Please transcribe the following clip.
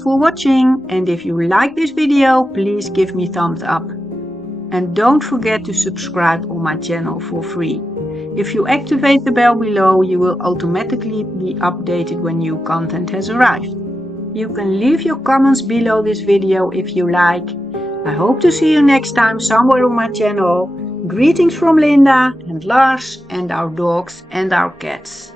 for watching, and if you like this video, please give me thumbs up. And don't forget to subscribe on my channel for free. If you activate the bell below, you will automatically be updated when new content has arrived. You can leave your comments below this video if you like. I hope to see you next time somewhere on my channel. Greetings from Linda and Lars and our dogs and our cats.